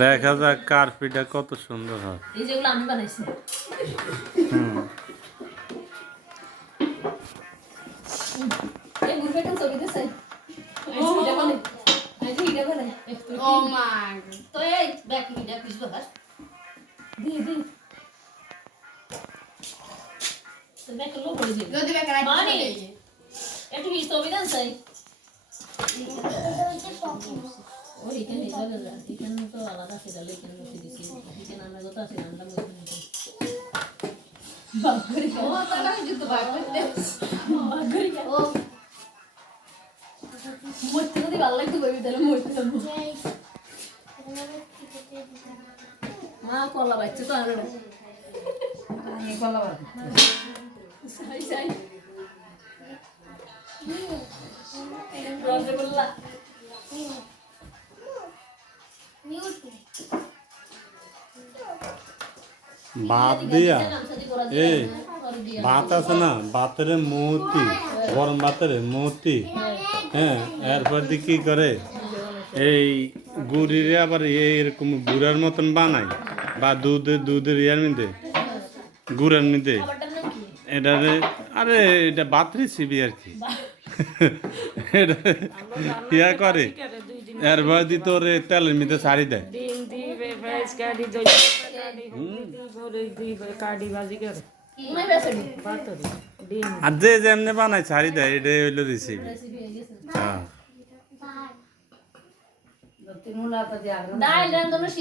দেখা যাক কার পিঠা কত সুন্দর হয়। এই যেগুলো আমি বানাইছি। এই গুরফেটা ছবি দিছে। আইজি হিডা বানাই। ও মা তো এই ব্যাক হিডা পিস বাবা। দি তো ব্যাক লো হয়ে যাবে। যদি ব্যাক রাইট মানে একটু কি ছবি দেন চাই। ওই এখানে এখানে তো আলাদা সেটা লেখেন মধ্যে দিছি। এখানে আমরা কত আছে আমরা মধ্যে বাগরি ও তাহলে যুদ্ধ বাগরি বাগরি ও মরতে যদি ভালো লাগতো বই তাহলে মরতে যাবো মা কলা বাচ্চা তো আর আমি কলা বাচ্চা সাই রসগোল্লা ভাত দিয়া এই ভাত আছে না, ভাতের মৌতি গরম ভাতের মৌতি, হ্যাঁ এরপর দিয়ে কি করে এই গুড়িরে আবার এরকম গুড়ার মতন বানায় বা দুধের ইয়ার মধ্যে গুড়ের মধ্যে এটা আরে এটা ভাত রেসিপি আর কি এটা ইয়া করে এরপর দিয়ে তোর তেলের মধ্যে ছাড়ি দেয় আর যে যেমনি বানায় ছাড়ি দেয় এটাই হইলো রেসিপি। হ্যাঁ